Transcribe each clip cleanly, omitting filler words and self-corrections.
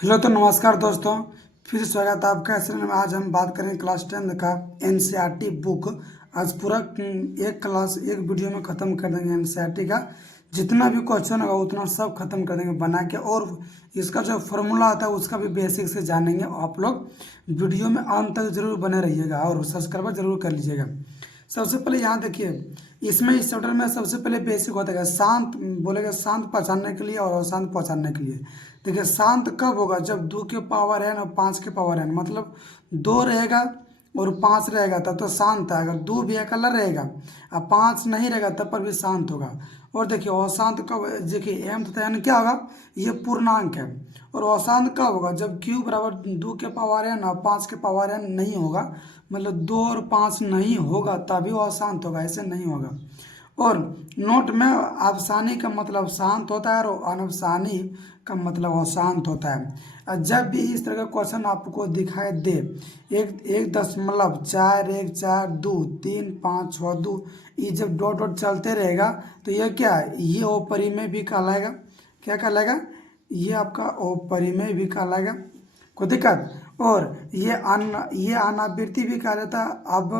Hello तो नमस्कार दोस्तों। फिर स्वागत है आपका। इस में आज हम बात करेंगे क्लास 10 का एनसीईआरटी बुक। आज पूरा एक वीडियो में ख़त्म कर देंगे एनसीईआरटी का जितना भी क्वेश्चन होगा उतना सब खत्म कर देंगे बना के, और इसका जो फॉर्मूला आता है उसका भी बेसिक से जानेंगे। आप लोग वीडियो में अंत तक जरूर बने रहिएगा और सब्सक्राइब जरूर कर लीजिएगा। सबसे पहले यहाँ देखिए, इसमें इस चैप्टर में सबसे पहले बेसिक होता है शांत, बोलेगा शांत पहचानने के लिए और अशांत पहचानने के लिए। देखिए शांत कब होगा, जब 2 के पावर n और 5 के पावर n, मतलब 2 रहेगा और 5 रहेगा तब तो शांत है। अगर 2 भी कलर रहेगा और 5 नहीं रहेगा तब पर भी शांत होगा। और देखिए अशांत कब, देखिए m तथा n क्या होगा, ये पूर्णांक है। और अशांत कब होगा, जब q बराबर 2 के पावर n और 5 के पावर n नहीं होगा, मतलब 2 और 5 नहीं होगा तभी वो अशांत होगा, ऐसे नहीं होगा। और नोट में अफसानी का मतलब शांत होता है और अनफसानी का मतलब अशांत होता है। और जब भी इस तरह का क्वेश्चन आपको दिखाई दे, 1.1.4 1 4 2 3 5 6 2, ये जब डॉट डॉट चलते रहेगा तो ये क्या है, ये अपरिमेय भी कहलाएगा। क्या कहलाएगा, ये आपका अपरिमेय भी कहलाएगा, कोई दिक्कत। और ये अनावृत्ति भी कहा जाता है, अब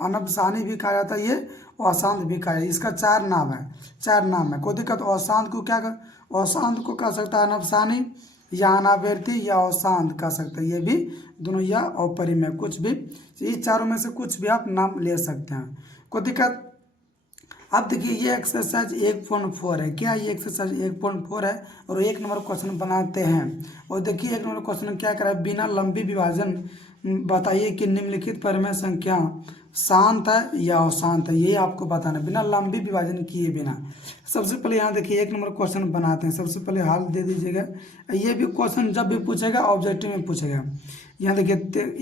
अनफसानी भी कहा जाता है, ये अशांत भी कहा जाता है। इसका 4 नाम है, 4 नाम है, कोई दिक्कत। अशांत को क्या कर, अशांत को कह सकता है अनफसानी या अनावृत्ति या अशांत कह सकते हैं, ये भी दोनों या अपरिमेय, कुछ भी ये चारों में से कुछ भी आप नाम ले सकते हैं, कोई दिक्कत। अब देखिए ये एक्सरसाइज 1.4 है। क्या ये एक्सरसाइज 1.4 है और 1 नंबर क्वेश्चन बनाते हैं। और देखिए 1 नंबर क्वेश्चन क्या करा है, बिना लंबी विभाजन बताइए कि निम्नलिखित परिमेय संख्या शांत है या अशांत है, ये आपको बताना है बिना लंबी विभाजन किए बिना। सबसे पहले यहाँ देखिए 1 नंबर क्वेश्चन बनाते हैं। सबसे पहले हाल दे दीजिएगा, ये भी क्वेश्चन जब भी पूछेगा ऑब्जेक्टिव में पूछेगा। यहाँ देखिए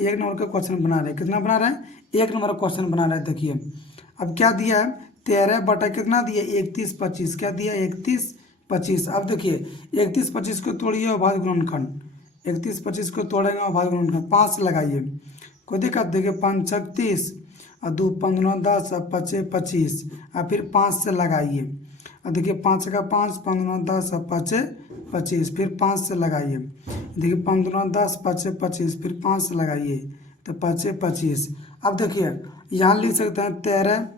1 नंबर का क्वेश्चन बना रहे हैं, कितना बना रहे हैं, 1 नंबर क्वेश्चन बना रहे हैं। देखिए अब क्या दिया है, 13 बटा कितना दिया, 31 25, क्या दिया 31 25। अब देखिए 31 25 को तोड़िए और भाग गुणनखंड, 31 25 को तोड़ेंगे और भाग गुणनखंड 5 लगाइए, कोई दिक्कत। देखिए 5 36 और 2 15 10 और 5 25 और फिर 5 से लगाइए। और देखिए 5 का 5 15 10 और 5 25, फिर 5 से लगाइए। देखिए 15 10 5 25, फिर 5 से लगाइए तो 5 25। अब देखिए यहाँ लिख सकते हैं 13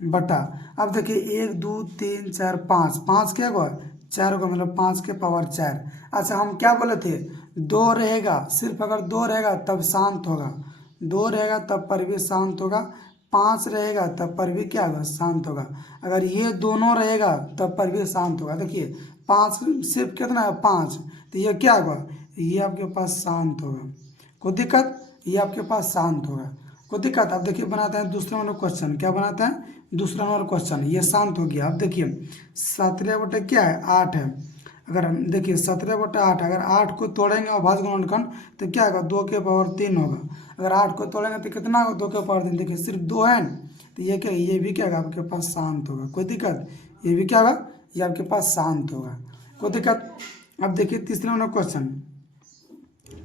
बटा, अब देखिए 1 2 3 4 5, 5 क्या होगा 4 होगा, मतलब 5 के पावर 4। अच्छा हम क्या बोले थे, 2 रहेगा, सिर्फ अगर 2 रहेगा तब शांत होगा, 2 रहेगा तब पर भी शांत होगा, 5 रहेगा तब पर भी क्या होगा, शांत होगा। अगर ये दोनों रहेगा तब पर भी शांत होगा। देखिए 5 सिर्फ कितना है 5, तो ये क्या होगा, ये आपके पास शांत होगा, कोई दिक्कत, ये आपके पास शांत होगा, कोई दिक्कत। अब देखिए बनाते हैं दूसरा नंबर क्वेश्चन, क्या बनाते हैं, दूसरा नंबर क्वेश्चन, ये शांत हो गया। अब देखिए 17 बटे क्या है 8 है। अगर हम देखिए 17 बटे 8, अगर 8 को तोड़ेंगे और भाज्य गुणनखंड तो क्या होगा, 2 के पावर 3 होगा। अगर 8 को तोड़ेंगे तो कितना होगा, 2 के पावर 3। देखिए सिर्फ 2 है तो ये क्या, ये भी क्या होगा आपके पास शांत होगा, कोई दिक्कत, ये भी क्या होगा, ये आपके पास शांत होगा, कोई दिक्कत। अब देखिए तीसरा नंबर क्वेश्चन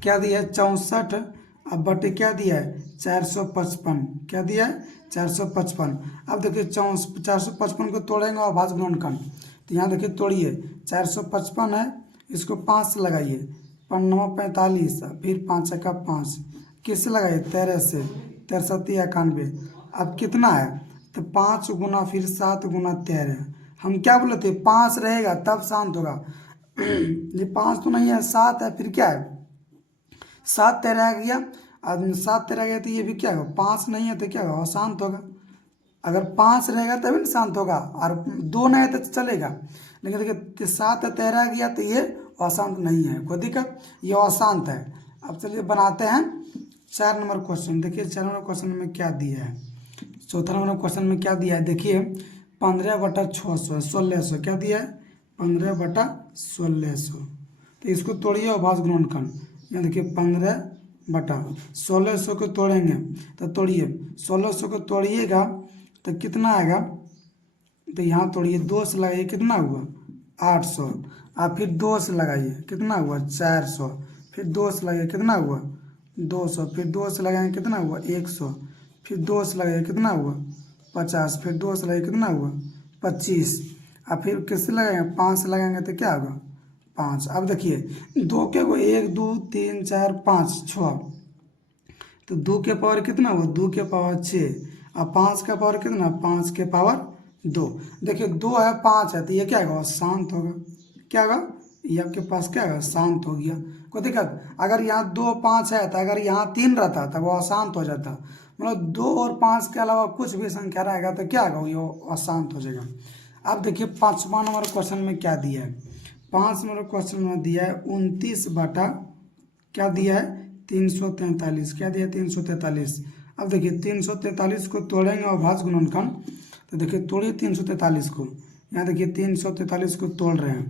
क्या दिया है, 64 अब बटे क्या दिया है 455, क्या दिया है 455। अब देखिए 455 को तोड़ेंगे और भाज्य गुणनखंड, तो यहाँ देखिए तोड़िए 455 है, इसको 5 से लगाइए, 5 9 45, फिर 5 का 5, किससे लगाइए 13 से, 13 7 91। अब कितना है, तो 5 गुना फिर 7 गुना 13। हम क्या बोले थे 5 रहेगा तब शांत होगा, ये 5 तो नहीं है 7 है, फिर क्या है 7 13 आ गया, 7 13 आ गया तो ये भी क्या होगा, 5 नहीं है तो क्या होगा, अशांत होगा। अगर 5 रहेगा तभी ना शांत होगा, और 2 नहीं है तो चलेगा। लेकिन देखिए 7 13 आ गया तो ये अशांत नहीं है, कोई दिक्कत, ये अशांत है। अब चलिए बनाते हैं 4 नंबर क्वेश्चन। देखिए 4 नंबर क्वेश्चन में क्या दिया है, चौथा नंबर क्वेश्चन में क्या दिया है, देखिए 15 बटा 600 1600, क्या दिया है 15 बटा 1600। तो इसको तोड़िए और भाज्य गुणनखंड, यहाँ देखिए 15 बटा 1600 को तोड़ेंगे तो तोड़िए 1600 को तोड़िएगा तो कितना आएगा, तो यहाँ तोड़िए 2 से लगाइए कितना हुआ 800, आप फिर 2 से लगाइए कितना हुआ 400, फिर 2 से लगाइए कितना हुआ 200, फिर 2 से लगाएंगे कितना हुआ 100, फिर 2 से लगाइए कितना हुआ 50, फिर 2 से लगाइए कितना हुआ 25, और फिर किससे लगाएंगे 5 से लगाएंगे तो क्या होगा 5। अब देखिए 2 के को 1 2 3 4 5 6, तो 2 के पावर कितना हुआ, 2 के पावर 6, और 5 का पावर कितना, 5 के पावर 2। देखिए 2 है 5 है, तो ये क्या होगा, शांत होगा। क्या होगा, ये आपके पास क्या होगा, शांत हो गया। कोई दिक्कत, अगर यहाँ 2 5 है तो अगर यहाँ 3 रहता तो वो अशांत हो जाता। मतलब 2 और 5 के अलावा कुछ भी संख्या रहेगा तो क्या होगा, ये अशांत हो जाएगा। अब देखिए 5वां नंबर क्वेश्चन में क्या दिया है। 5 नंबर क्वेश्चन में दिया है 29 बटा क्या दिया है, 343। क्या दिया है, 343। अब देखिए 343 को तोड़ेंगे अभाज्य गुणनखंड, तो देखिए तोड़िए 343 को। यहाँ देखिए 343 को तोड़ रहे हैं,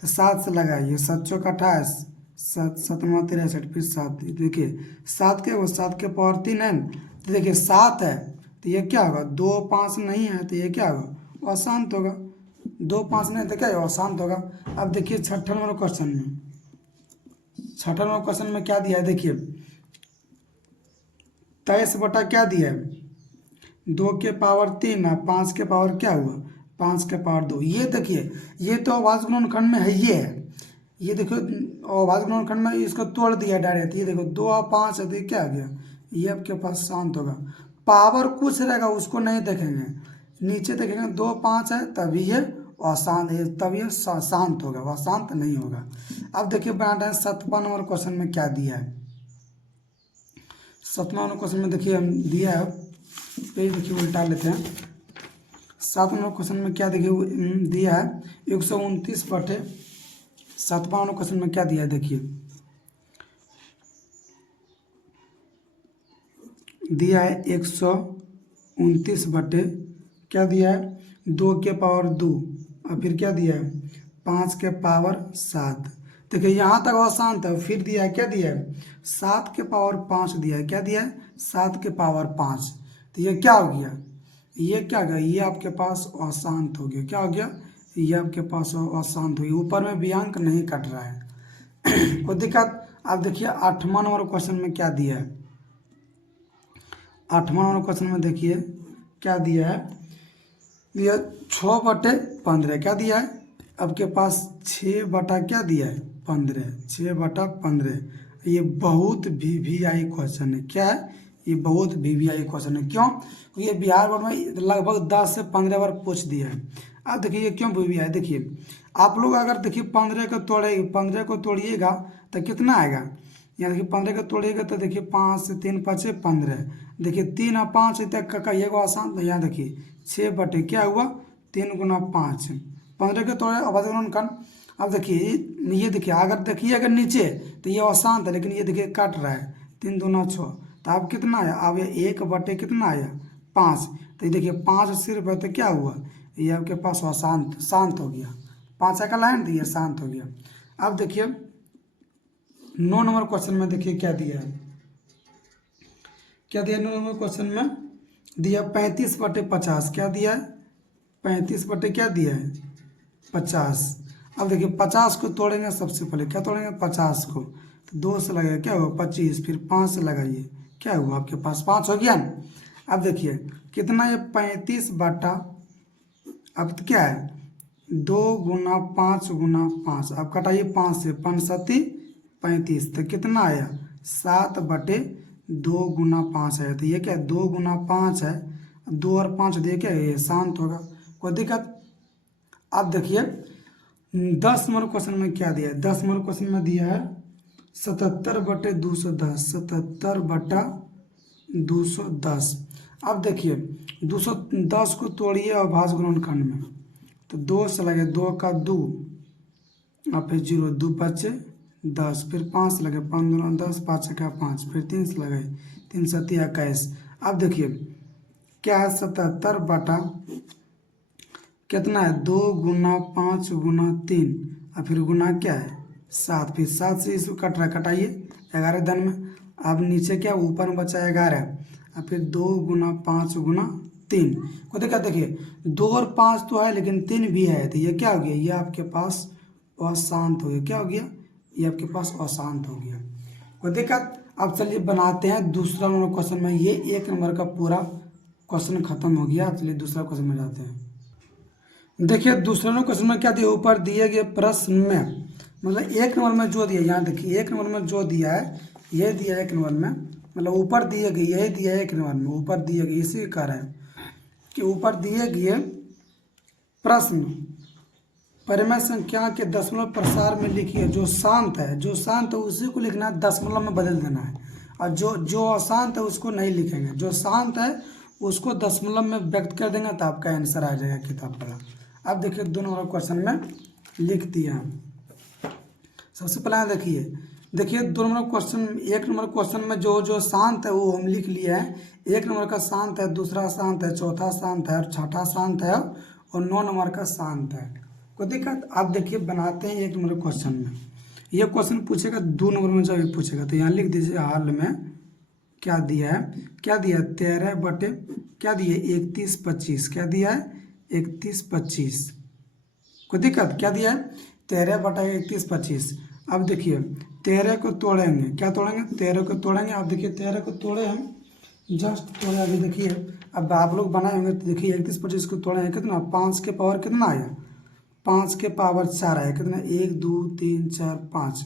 तो 7 से लगाइए, 7 चौक 28, 7 7 63, फिर 7। देखिए 7 के वो 7 के पावर 3 है, तो देखिए 7 है तो ये क्या होगा, 2 5 नहीं है तो ये क्या होगा, वो अशांत होगा। 2 5 नहीं तो क्या होगा, अशांत होगा। अब देखिए 6ठा नंबर क्वेश्चन में, 6ठा नंबर क्वेश्चन में क्या दिया है, देखिए 23 बटा क्या दिया है, 2 के पावर 3 और 5 के पावर क्या हुआ, 5 के पावर 2। ये देखिए ये तो अभाज्य गुणनखंड में है, ये देखो अभाज्य गुणनखंड में इसको तोड़ दिया डायरेक्ट। ये देखो 2 और 5 है तो ये क्या आ गया, ये आपके पास शांत होगा। पावर कुछ रहेगा उसको नहीं देखेंगे, नीचे देखेंगे 2 5 है तभी ये अशांत है, तब ये शांत होगा, वह शांत नहीं होगा। अब देखिए बनाते हैं 7वां नंबर क्वेश्चन में क्या दिया है। 7वां नंबर क्वेश्चन में देखिए हम दिया है, पे देखिए उल्टा लेते हैं। 7 नंबर क्वेश्चन में क्या देखिए दिया है, 129 बटे 7वां नंबर क्वेश्चन में क्या दिया है, देखिए दिया है 129 बटे क्या दिया है, 2 के पावर 2, और फिर क्या दिया है 5 के पावर 7। देखिए यहाँ तक अशांत है, फिर दिया है क्या दिया है, 7 के पावर 5 दिया है। क्या दिया है, 7 के पावर 5। तो ये क्या हो गया, ये क्या हो गया, ये आपके पास अशांत हो गया। क्या हो गया, ये आपके पास अशांत हो गया, ऊपर में भी अंक नहीं कट रहा है। कोई दिक्कत। अब देखिए 8वां नंबर क्वेश्चन में क्या दिया है। 8वां नंबर क्वेश्चन में देखिए क्या दिया है, दिया 6 बटे 15। क्या दिया है, आपके पास 6 बटा क्या दिया है, 15, 6 बटा 15। ये बहुत वीवीआई क्वेश्चन है। क्या है, ये बहुत वीवीआई क्वेश्चन है। क्यों, क्योंकि ये बिहार बोर्ड में लगभग 10 से 15 बार पूछ दिया है। अब देखिए ये क्यों वीवीआई, देखिए आप लोग अगर देखिए 15 को तोड़े, 15 को तोड़िएगा तो कितना आएगा, यहाँ देखिए 15 को तोड़िएगा तो देखिए 5 से 3 5 15। देखिए 3 और 5 तक का कहिएगा आसान, तो यहाँ देखिए 6 बटे क्या हुआ, 3 गुना 5, 15 के तोड़े अभाज्य गुणनखंड। अब देखिए ये देखिए अगर देखिए अगर नीचे तो ये अशांत है, लेकिन ये देखिए कट रहा है, 3 दूना 6, तो अब कितना आया, अब ये 1 बटे कितना आया, 5। तो ये देखिए 5 सिर्फ है तो क्या हुआ, ये आपके पास अशांत शांत हो गया। 5 का लाइन दिया, शांत हो गया। अब देखिए 9 नंबर क्वेश्चन में देखिए क्या दिया है, क्या दिया 9 नंबर क्वेश्चन में दिया 35 बटे 50। क्या दिया है, 35 बटे क्या दिया है, 50। अब देखिए 50 को तोड़ेंगे, सबसे पहले क्या तोड़ेंगे, 50 को, तो 2 से लगाइए क्या होगा 25, फिर 5 से लगाइए क्या हुआ, आपके पास 5 हो गया ना। अब देखिए कितना ये 35 बटा, अब तो क्या है 2 गुना 5 गुना 5। अब कटाइए 5 से, 5 7 35, तो कितना आया 7 बटे 2 गुना 5 है। तो ये क्या 2 गुना 5 है, 2 और 5 दिए क्या है, ये शांत होगा, कोई दिक्कत। अब देखिए 10 नंबर क्वेश्चन में क्या दिया है। 10 नंबर क्वेश्चन में दिया है 77 बटे 210, 77 बटा 210। अब देखिए 210 को तोड़िए अभाज्य गुणनखंड में, तो 2 से लगे, 2 का 2 और फिर 0, 2 5 10, फिर 5 से लगे, 5 दूना 10, 5 का 5, फिर 3 से लगे, 3 7 21। अब देखिए क्या है 77 बटा कितना है, 2 गुना 5 गुना 3 और फिर गुना क्या है 7, फिर 7 से इसको कट रहा है, कटाइए 11 धन में। अब नीचे क्या ऊपर में बचा 11 और फिर 2 गुना 5 गुना 3 को देखा, देखिए 2 और 5 तो है लेकिन 3 भी है, तो ये क्या हो गया, ये आपके पास अशांत हो गया। क्या हो गया, ये आपके पास अशांत हो गया, कोई दिक्कत। अब चलिए बनाते हैं दूसरा नंबर क्वेश्चन में, ये 1 नंबर का पूरा क्वेश्चन खत्म हो गया। अब चलिए दूसरा क्वेश्चन में जाते हैं। देखिए दूसरे नंबर क्वेश्चन में क्या दिया, ऊपर दिए गए प्रश्न में मतलब एक नंबर में जो दिया, यहाँ देखिए एक नंबर में जो दिया है ये दिया एक नंबर में, मतलब ऊपर दिए गए यही दिया है एक नंबर में, ऊपर दिए गए, इसी कह रहे हैं कि ऊपर दिए गए प्रश्न परिमेय संख्या के दशमलव प्रसार में लिखिए। जो शांत है, जो शांत है उसी को लिखना है, दशमलव में बदल देना है। और जो जो अशांत है उसको नहीं लिखेंगे, जो शांत है उसको दशमलव में व्यक्त कर देंगे तो आपका आंसर आ जाएगा किताब पढ़ा। अब देखिए 2 नंबर क्वेश्चन में लिख दिया। सबसे पहले देखिए 2 नंबर क्वेश्चन, 1 नंबर क्वेश्चन में जो जो शांत है वो हम लिख लिए हैं। 1 नंबर का शांत है, दूसरा शांत है, चौथा शांत है और छठा शांत है और 9 नंबर का शांत है। कोई दिक्कत? आप देखिए बनाते हैं 1 नंबर क्वेश्चन में। ये क्वेश्चन पूछेगा 2 नंबर में जब पूछेगा तो यहाँ लिख दीजिए हाल में क्या दिया है, क्या दिया है 13 बटे क्या दिया 31/25, क्या दिया है 31/25। कोई दिक्कत? क्या दिया है 13 बटा 31/25। अब देखिए 13 को तोड़ेंगे, क्या तोड़ेंगे 13 को तोड़ेंगे। अब देखिए 13 को तोड़े हम, जस्ट तोड़े। अभी देखिए अब आप लोग बनाए होंगे तो देखिए 31/25 को तोड़े हैं कितना, 5 के पावर कितना आया, 5 के पावर 4 आया, कितना 1 2 3 4 5,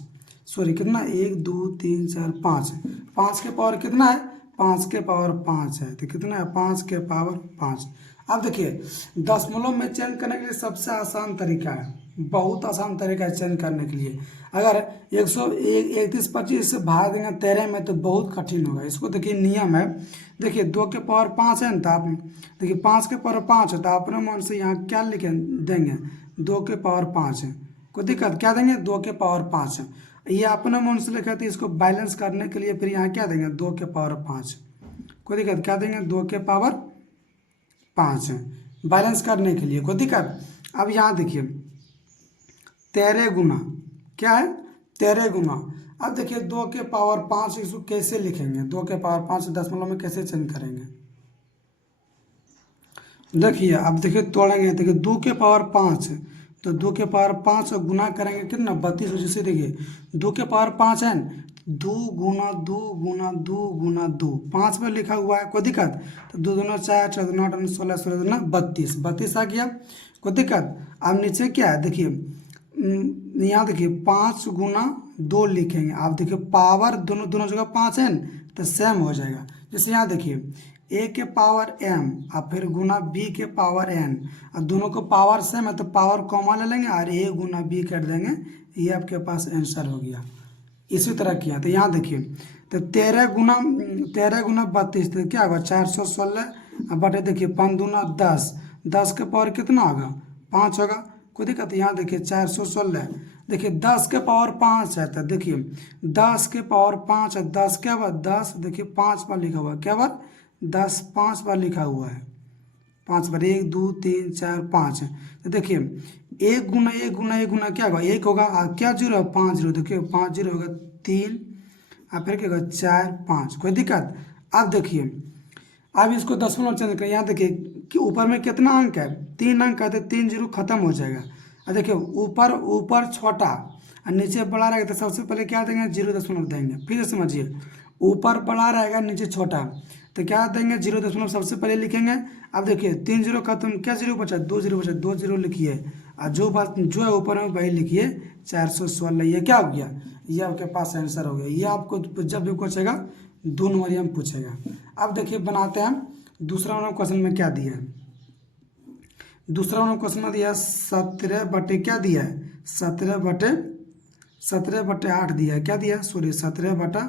सॉरी कितना 1 2 3 4 5, 5 के पावर कितना है 5 के पावर 5 है, तो कितना है 5 के पावर 5। अब देखिए दशमलव में चेंज करने के लिए सबसे आसान तरीका है, बहुत आसान तरीका है चेंज करने के लिए। अगर 131/25 से भाग देंगे 13 में तो बहुत कठिन होगा। इसको देखिए नियम है, देखिए 2 के पावर 5 है ना, तो आप देखिए 5 के पावर 5 है तो अपने मन से यहाँ क्या लिखे देंगे 2 के पावर 5 है। कोई दिक्कत? क्या देंगे 2 के पावर 5 है, ये अपने मन से लिखा, तो इसको बैलेंस करने के लिए फिर यहाँ क्या देंगे 2 के पावर 5। कोई दिक्कत? क्या देंगे 2 के पावर 5 है बैलेंस करने के लिए। कोई दिक्कत? अब यहाँ देखिए 13 गुना क्या है 13 गुना। अब देखिए 2 के पावर 5 इसको कैसे लिखेंगे, 2 के पावर 5 दशमलव में कैसे चेंज करेंगे। देखिए अब देखिए तोड़ेंगे, देखिए 2 के पावर 5 है तो 2 के पावर 5 और गुना करेंगे कितना 32। जैसे देखिए 2 के पावर 5 है, 2 गुना 2 गुना 2 गुना 2, 5 में लिखा हुआ है। कोई दिक्कत? तो 2 दूना 4 4 दूना 8 16 16 दूना 32, 32 आ गया। कोई दिक्कत? अब नीचे क्या है देखिए यहाँ देखिए 5 गुना 2 लिखेंगे। आप देखिए पावर दोनों जगह 5 है तो सेम हो जाएगा। जैसे यहाँ देखिए a के पावर m और फिर गुना b के पावर n, और दोनों को पावर सेम है तो पावर कॉमा ले लेंगे और a गुना b कर देंगे, ये आपके पास आंसर हो गया। इसी तरह किया तो यहाँ देखिए तो 13 गुना 32 तो क्या होगा 416 बटे देखिए 5 दूना 10, 10 के पावर कितना होगा 5 होगा। कोई दिक्कत? यहाँ देखिए 416, देखिए 10 के पावर 5 है तो देखिए 10 के पावर 5 है, 10 क्या बार 10 देखिए 5 बार लिखा हुआ है, क्या बार 10 5 बार लिखा हुआ है, 5 बार 1 2 3 4 5 है। तो देखिए 1 गुना 1 गुना 1 गुना क्या होगा 1 होगा, क्या जीरो है 5 जीरो, देखिए 5 जीरो होगा 3 और फिर क्या होगा 4 5। कोई दिक्कत? अब देखिए अब इसको दशमलव चेंज करें, यहाँ देखिए कि ऊपर में कितना अंक है 3 अंक है तो 3 जीरो खत्म हो जाएगा। और देखिए ऊपर छोटा और नीचे बड़ा रहेगा तो सबसे पहले क्या देंगे 0 देंगे। फिर समझिए ऊपर बड़ा रहेगा नीचे छोटा तो क्या देंगे 0 सबसे पहले लिखेंगे। अब देखिए 3 जीरो खत्म, क्या जीरो बचा 2 जीरो बचा, 2 जीरो लिखिए और जो बात जो है ऊपर में वही लिखिए 416। ये क्या हो गया, ये आपके पास आंसर हो गया। ये आपको जब भी पूछेगा 2 नंबर में पूछेगा। अब देखिए बनाते हैं दूसरा नंबर क्वेश्चन में क्या दिया है। दूसरा नंबर क्वेश्चन में दिया 17 बटे क्या दिया है 17 बटे 8 दिया है, क्या दिया सॉरी 17 बटा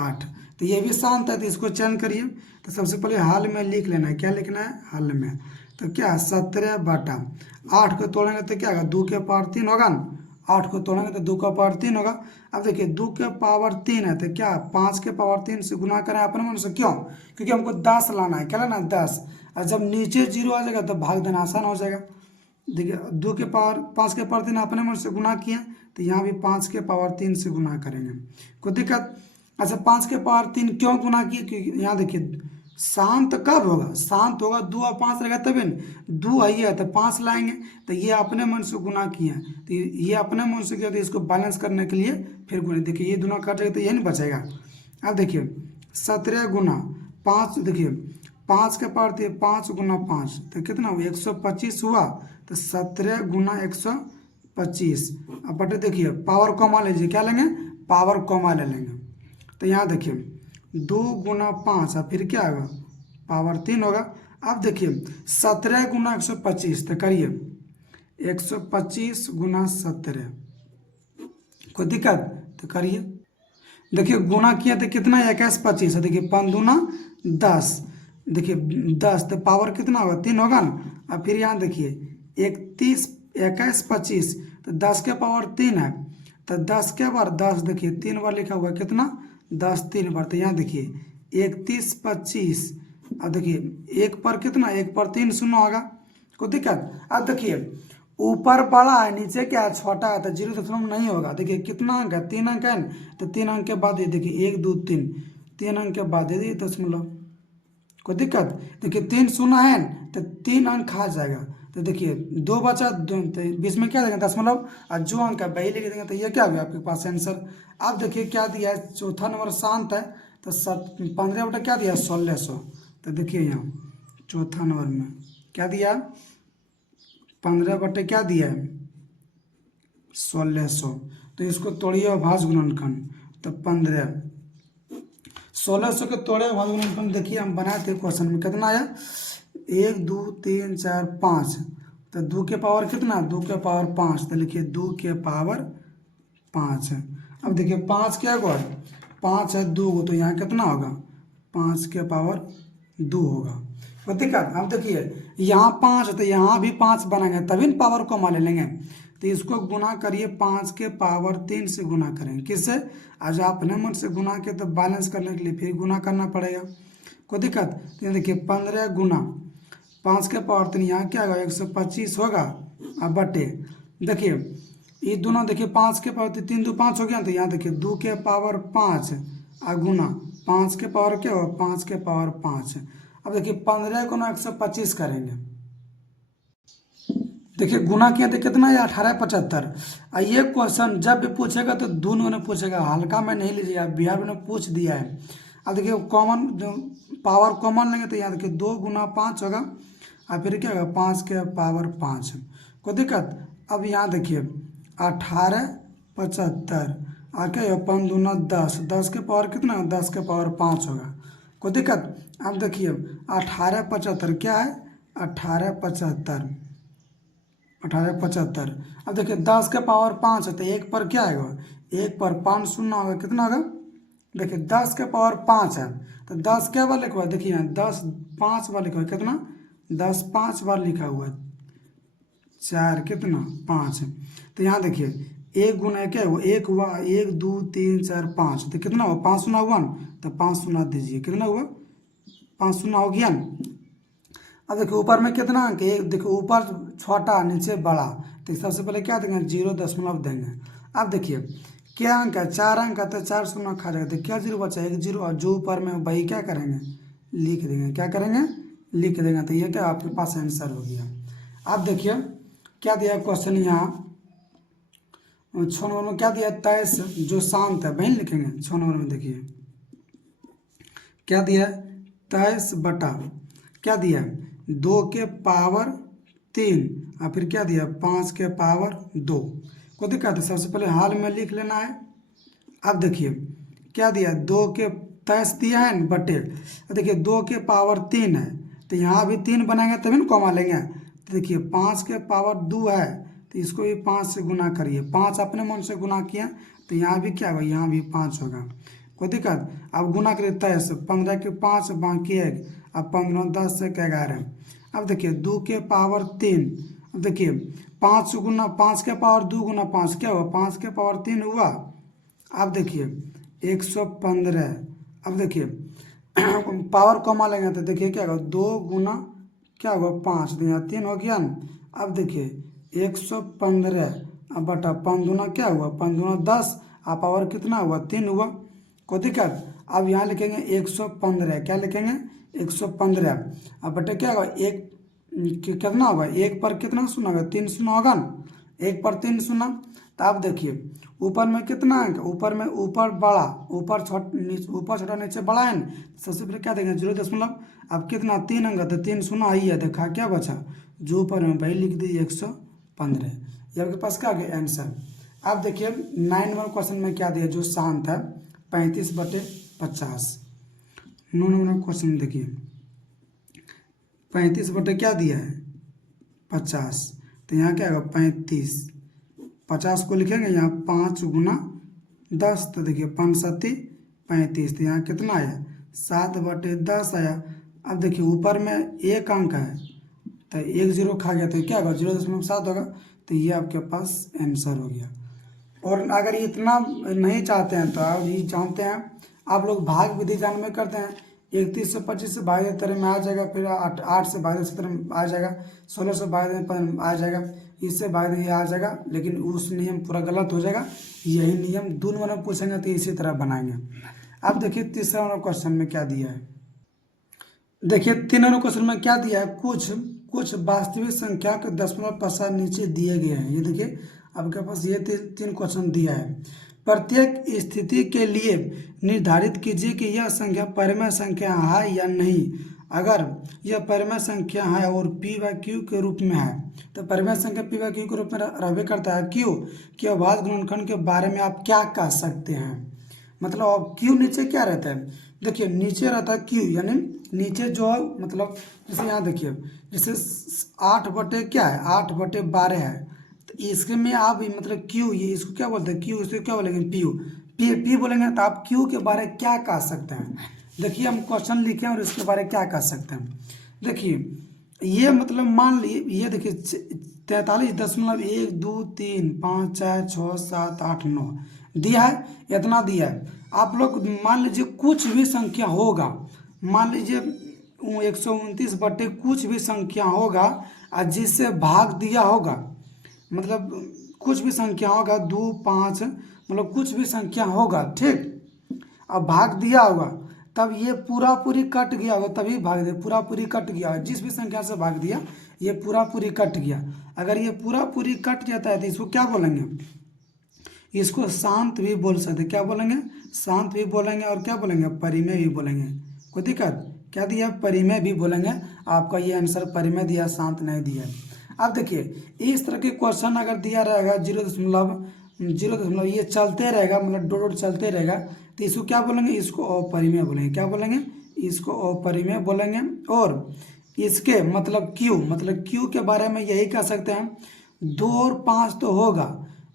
8। तो ये भी शांत है तो इसको चेंज करिए। तो सबसे पहले हाल में लिख लेना है, क्या लिखना है हाल में। तो क्या 17 बटा 8 को तोड़ेंगे तो क्या होगा 2 के पावर 3 होगा ना, 8 को तोड़ेंगे तो 2 का पावर 3 होगा। अब देखिए 2 के पावर 3 है तो क्या 5 के पावर 3 से गुना करें अपने मन से, क्यों क्योंकि हमको 10 लाना है, क्या लाना है 10। और जब नीचे 0 आ जाएगा तो भाग देना आसान हो जाएगा। देखिए 2 के पावर 5 के पावर 3 अपने मन से गुना किए तो यहाँ भी 5 के पावर 3 से गुना करेंगे, कोई दिक्कत। अच्छा 5 के पावर 3 क्यों गुना किए, क्योंकि यहाँ देखिए शांत कब होगा, शांत होगा 2 और 5 रहेगा तभी न, 2 है तो 5 लाएंगे तो ये अपने मन से गुना किए तो ये अपने मन से किया तो इसको बैलेंस करने के लिए फिर गुना। देखिए ये दोनों कट जाएगा तो ये नहीं बचेगा। अब देखिए 17 गुना 5, देखिए 5 के पावर 3 5 गुना 5 तो कितना हुआ 125 हुआ। तो 17 गुना 125 25 अब बटे देखिए पावर कॉमा लीजिए, क्या लेंगे पावर कॉमा ले लेंगे। तो यहाँ देखिए 2 गुना 5 और फिर क्या होगा पावर 3 होगा। अब देखिए 17 गुना 125 तो करिए 125 गुना 17, कोई दिक्कत तो करिए। देखिए गुना किया तो कितना 21 25 है, देखिए 5 दूना 10, देखिए 10 तो पावर कितना होगा 3 होगा ना। अब फिर यहाँ देखिए 31 21 25 तो 10 के पावर 3 है, तो 10 के बार 10 देखिए 3 बार लिखा हुआ है कितना 10 3 बार, तो यहाँ देखिए 31 25 अब देखिए 1 पर कितना 1 पर 3 शून्य होगा, कोई दिक्कत। अब देखिए ऊपर बड़ा है नीचे क्या है छोटा है, तो 0 नहीं होगा। देखिए कितना अंक है 3 अंक है, तो 3 अंक के बाद ये देखिए 1 2 3 3 अंक के बाद ये दशमलव, कोई दिक्कत। देखिए 3 शून्य है तो 3 अंक आ जाएगा, तो देखिए 2 बचा तो बीच में क्या देंगे दशमलव और जो अंक है वही लिख देंगे, तो ये क्या हो गया आपके पास आंसर। अब देखिए क्या दिया है चौथा नंबर शांत है, तो 15 बटा क्या दिया 1600, तो देखिए यहाँ चौथा नंबर में क्या दिया 15 बटे क्या दिया है 1600, तो इसको तोड़िए अभाज्य गुणनखंड, तो 15 1600 के तोड़े अभाज्य गुणनखंड देखिए हम बनाए थे क्वेश्चन में कितना आया 1 2 3 4 5, तो 2 के पावर कितना 2 के पावर 5, तो लिखिए 2 के पावर 5 है। अब देखिए 5 क्या होगा 5 है 2 तो यहाँ कितना होगा 5 के पावर 2 होगा, कोई दिक्कत। अब देखिए यहाँ 5 तो यहाँ भी 5 बनाएंगे तभी न पावर को मान ले लेंगे, तो इसको गुना करिए 5 के पावर 3 से गुना करेंगे, किससे आज अपने मन से गुना के तो बैलेंस करने के लिए फिर गुना करना पड़ेगा, कोई दिक्कत। तो देखिए 15 गुना 5 के पावर 3 यहाँ क्या होगा 125 होगा, अब बटे देखिए ये दोनों देखिए 5 के पावर 3 2 5 हो गया, तो यहाँ देखिए 2 के पावर 5 और गुना 5 के पावर क्या होगा 5 के पावर 5। अब देखिए 15 गुना 125 करेंगे, देखिए गुना किया तो कितना है 1875। ये क्वेश्चन जब भी पूछेगा तो दोनों ने पूछेगा, हल्का में नहीं लीजिएगा, बिहार में पूछ दिया है। अब देखिए कॉमन पावर कॉमन लेंगे तो यहाँ देखिए 2 गुना 5 होगा और फिर क्या होगा 5 के पावर 5, कोई दिक्कत। अब यहाँ देखिए 1875 और क्या होगा 5 दूना 10, 10 के पावर कितना 10 के पावर 5 होगा, कोई दिक्कत। अब देखिए 1875 क्या है 1875 1875। अब देखिए 10 के पावर 5 है तो 1 पर क्या आएगा 1 पर 5 शून्य होगा, कितना होगा देखिए 10 के पावर 5 है, तो 10 क्या बार लिखा हुआ है देखिए यहाँ 10 5 बार लिखा हुआ है, कितना 10 5 बार लिखा हुआ है 4 कितना 5, तो यहाँ देखिए 1 गुना क्या हुआ 1 हुआ 1 2 3 4 5, तो कितना हुआ 5 शून्य हुआ ना, तो 5 शून्य दीजिए कितना हुआ 5 शून्य हो गया ना। अब देखिए ऊपर में कितना अंक है देखो ऊपर छोटा नीचे बड़ा, तो सबसे पहले क्या देंगे 0 देंगे। अब देखिए क्या अंक है 4 अंक है तो 4 शून्य खा जाएगा, तो क्या 0 बचा 1 0, और जो ऊपर में वही क्या करेंगे लिख देंगे, क्या करेंगे लिख देंगे, तो ये क्या आपके पास आंसर हो गया। अब देखिए क्या दिया क्वेश्चन यहाँ 6 नंबर में क्या दिया 23 जो शांत है वही लिखेंगे 6 नंबर में। देखिए क्या दिया 23 बटा क्या दिया 2 के पावर 3 और फिर क्या दिया 5 के पावर 2, को दिक्कत है सबसे पहले हाल में लिख लेना है। अब देखिए क्या दिया 2 के 23 दिया है बटे, देखिए 2 के पावर 3 है तो यहाँ भी 3 बनाएंगे तभी ना कॉमा लेंगे, तो देखिए 5 के पावर 2 है तो इसको भी 5 से गुना करिए, 5 अपने मन से गुना किया तो यहाँ भी क्या होगा यहाँ भी 5 होगा, कोई दिक्कत। अब गुना करिए 23 15 के 5 बाकी 1, अब 15 10 से 11। अब देखिए 2 के पावर 3, अब देखिए 5 गुना 5 के पावर 2 गुना 5 क्या हुआ 5 के पावर 3 हुआ। अब देखिए 115, अब देखिए पावर कॉमा लेंगे तो देखिए क्या होगा 2 गुना क्या होगा 5, तो यहाँ 3 हो गया ना। अब देखिए 115 अब बटा 5 दूना क्या हुआ 5 दूना 10, आप पावर कितना हुआ 3 हुआ, कोई दिक्कत। अब यहाँ लिखेंगे 115, क्या लिखेंगे 115, अब बटे क्या होगा 1 कितना होगा 1 पर कितना शून्य होगा 3 शून्य होगा ना, 1 पर 3 शून्य। तो आप देखिए ऊपर में कितना है ऊपर में ऊपर बड़ा ऊपर छोटा नीचे बड़ा है ना, सबसे पहले क्या देंगे 0 अब कितना 3 अंक तो 3 शून्य ही है, देखा क्या बचा जो ऊपर में वही लिख दीजिए 115, ये आपके पास क्या आ गया आंसर। अब देखिए 9 नंबर क्वेश्चन में क्या दिया जो शांत है 35/50। 9 नंबर क्वेश्चन में देखिए 35 बटे क्या दिया है 50, तो यहाँ क्या होगा 35। 50 को लिखेंगे यहाँ 5 × 10, तो देखिए 5×7=35, तो यहाँ कितना आया 7/10 आया। अब देखिए ऊपर में एक अंक है तो एक जीरो खा गया तो क्या होगा 0.7 होगा, तो ये आपके पास आंसर हो गया। और अगर इतना नहीं चाहते हैं तो आप ये जानते हैं आप लोग भाग विधि जान में करते हैं 31 से 25 से भाग 17 में आ जाएगा, फिर 8 से भाग 17 में आ जाएगा, 16 से भाग आ जाएगा, इससे भाग ये आ जाएगा, लेकिन उस नियम पूरा गलत हो जाएगा। यही नियम 2 नंबर में पूछेंगे तो इसी तरह बनाएंगे। अब देखिए तीसरा नंबर क्वेश्चन में क्या दिया है, देखिए 3 नंबर क्वेश्चन में क्या दिया है, कुछ वास्तविक संख्या के 0.5% नीचे दिए गए हैं। ये देखिए आपके पास ये 3 क्वेश्चन दिया है। प्रत्येक स्थिति के लिए निर्धारित कीजिए कि यह संख्या परिमेय संख्या है या नहीं। अगर यह परिमेय संख्या है और p/q के रूप में है, तो परिमेय संख्या p/q के रूप में रहबे करता है। क्यों कि अभाज्य गुणनखंड के बारे में आप क्या कह सकते हैं, मतलब अब q नीचे क्या रहता है, देखिए नीचे रहता है q, यानी नीचे जो है मतलब जैसे यहाँ देखिए जैसे 8 बटे क्या है 8/12 है, तो इसके में आप मतलब क्यू, ये इसको क्या बोलते हैं क्यू, इसको क्या बोलेंगे पी बोलेंगे, तो आप क्यू के बारे में क्या कह सकते हैं। देखिए हम क्वेश्चन लिखे और इसके बारे में क्या कह सकते हैं। देखिए ये मतलब मान लीजिए ये देखिए 43.1 2 3 5 4 6 7 8 9 दिया है, इतना दिया है। आप लोग मान लीजिए कुछ भी संख्या होगा, मान लीजिए 129 बटे कुछ भी संख्या होगा और जिससे भाग दिया होगा, मतलब कुछ भी संख्या होगा 2 5 मतलब कुछ भी संख्या होगा, ठीक, अब भाग दिया होगा तब ये पूरा पूरी कट गया होगा, तभी भाग दिया पूरा पूरी कट गया होगा। जिस भी संख्या से भाग दिया ये पूरा पूरी कट गया। अगर ये पूरा पूरी कट जाता है तो इसको क्या बोलेंगे, इसको शांत भी बोल सकते, क्या बोलेंगे शांत भी बोलेंगे, और क्या बोलेंगे परिमेय भी बोलेंगे। कोई दिक्कत, क्या दिया परिमेय भी बोलेंगे। आपका ये आंसर परिमेय दिया, शांत नहीं दिया। अब देखिए इस तरह के क्वेश्चन अगर दिया रहेगा 0.0 ये चलते रहेगा, मतलब डॉट चलते रहेगा, तो इसको क्या बोलेंगे, इसको अपरिमेय बोलेंगे। क्या बोलेंगे, इसको अपरिमेय बोलेंगे। और इसके मतलब क्यू के बारे में यही कह सकते हैं 2 और 5 तो होगा,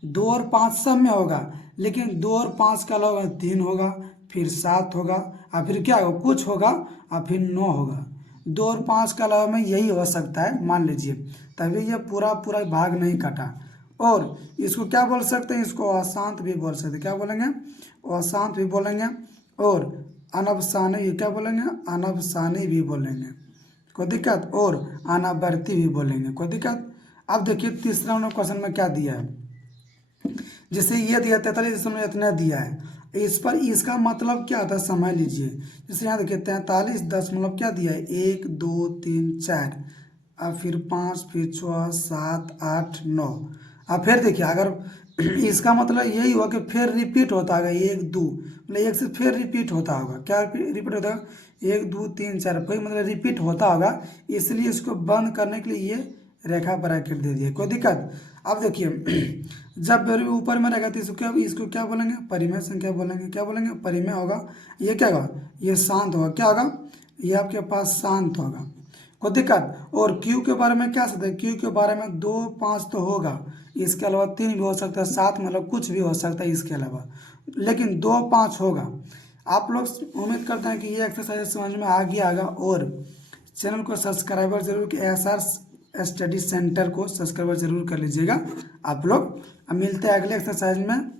2 और 5 सब में होगा, लेकिन 2 और 5 का अलावा 3 होगा, फिर 7 होगा, और फिर क्या होगा कुछ होगा, और फिर 9 होगा। 2 और 5 के अलावा में यही हो सकता है मान लीजिए, तभी ये पूरा भाग नहीं कटा। और इसको क्या बोल सकते हैं, इसको अशांत भी बोल सकते हैं। क्या बोलेंगे, अशांत भी बोलेंगे। और अनवसानी क्या बोलेंगे, अनवसानी भी बोलेंगे, कोई दिक्कत, और अनावर्ती भी बोलेंगे, कोई दिक्कत। अब देखिए तीसरा नंबर क्वेश्चन में क्या दिया है, जैसे ये दिया 43 इतना दिया है, इस पर इसका मतलब क्या होता है समझ लीजिए। जैसे यहाँ देखिए 43 मतलब क्या दिया है 1 2 3 4, और फिर 5 फिर 6 7 8 9, और फिर देखिए अगर इसका मतलब यही हुआ कि फिर रिपीट होता होगा 1 2, मतलब एक से फिर रिपीट होता होगा, क्या रिपीट होता है 1 2 3 4, कोई मतलब रिपीट होता होगा, इसलिए इसको बंद करने के लिए ये रेखा ब्रैकेट दे दिए, कोई दिक्कत। अब देखिए जब ऊपर में रहेगा तो इसको क्या बोलेंगे परिमेय संख्या बोलेंगे। क्या बोलेंगे परिमेय होगा, ये क्या होगा ये शांत होगा, क्या होगा ये आपके पास शांत होगा, कोई दिक्कत। और क्यू के बारे में क्या सकते हैं, क्यू के बारे में 2 5 तो होगा, इसके अलावा 3 भी हो सकता है, 7 मतलब कुछ भी हो सकता है इसके अलावा, लेकिन 2 5 होगा। आप लोग उम्मीद करते हैं कि ये एक्सरसाइज समझ में आ गया होगा, और चैनल को सब्सक्राइबर जरूर कि SR स्टडी सेंटर को सब्सक्राइबर जरूर कर लीजिएगा आप लोग। अब मिलते हैं अगले एक्सरसाइज में।